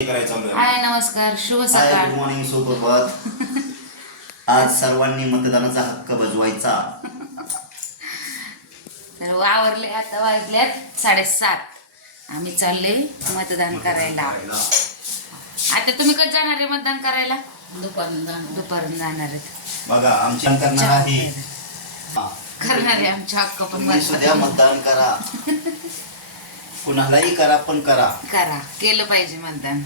करायचं चालू आहे हाय नमस्कार. शुभ हाय सकाळ. गुड मॉर्निंग सुप्रभात. आज सर्वांनी मतदानाचा हक्क बजवायचा. तर आवरले आता वाजल्यात साडेसात. आम्ही चालले मतदान करायला. आता तुम्ही कधी जाणार आहे मतदान करायला? दुपारून जाणार. दुपारून जाणार आहेत. बघा आमची करणार आहे. करणार आहे आमच्या हक्क पण तुम्ही सुद्धा मतदान करा. कुणालाही करा पण करा. करा. केलं पाहिजे मतदान.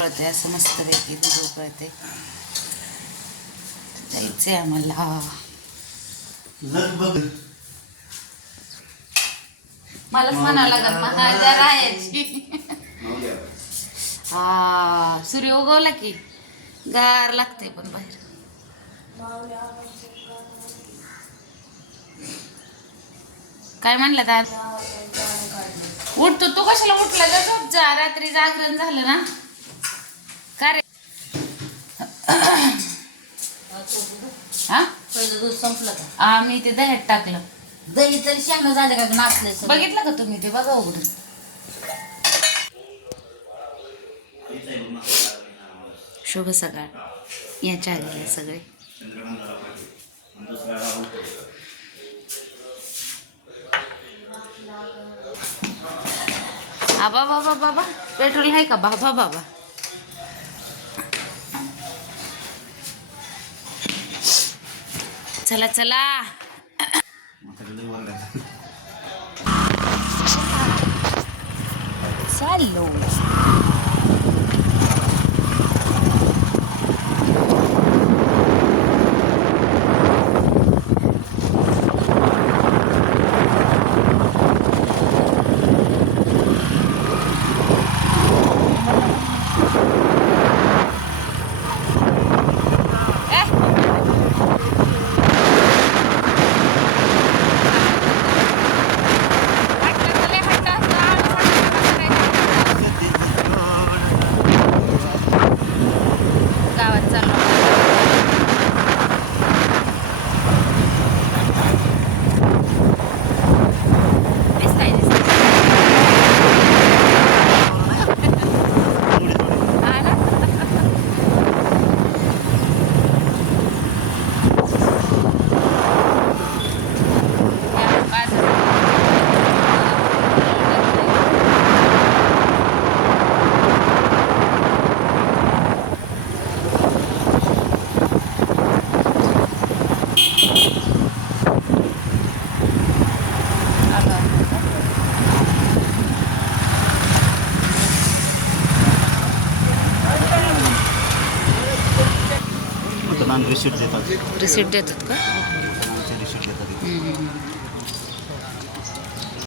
कळते असं मस्त पैकी कळते जायचंय आम्हाला. लगबग. मलाच म्हणावं लागेल मला जरा यायची. हा सूर्य उगवला की? गार लागते पण बाहेर. काय म्हणलं दाद? उठतो. तू कशाला उठला ग? झोप जा. रात्री जागरण झालं ना. का रे हा? पहिलं दूध संपलं का? आम्ही ते दह्यात टाकलं. दही तरी शेंगा झाले का नाचले. बघितलं का तुम्ही ते? बघा उघडून. शुभ सकाळ. याच्या आलेले सगळे. आबा बाबा बाबा पेट्रोल आहे का? बाबा बाबा चला चला. चाललो गावात चाललो बेस्ट आहे दिसत. हा ना? या बाजार. मतदान रिसिप्ट देतात. रिसिप्ट देतात का? रिसिप्ट देतात. हम्म, हम्म, हम्म.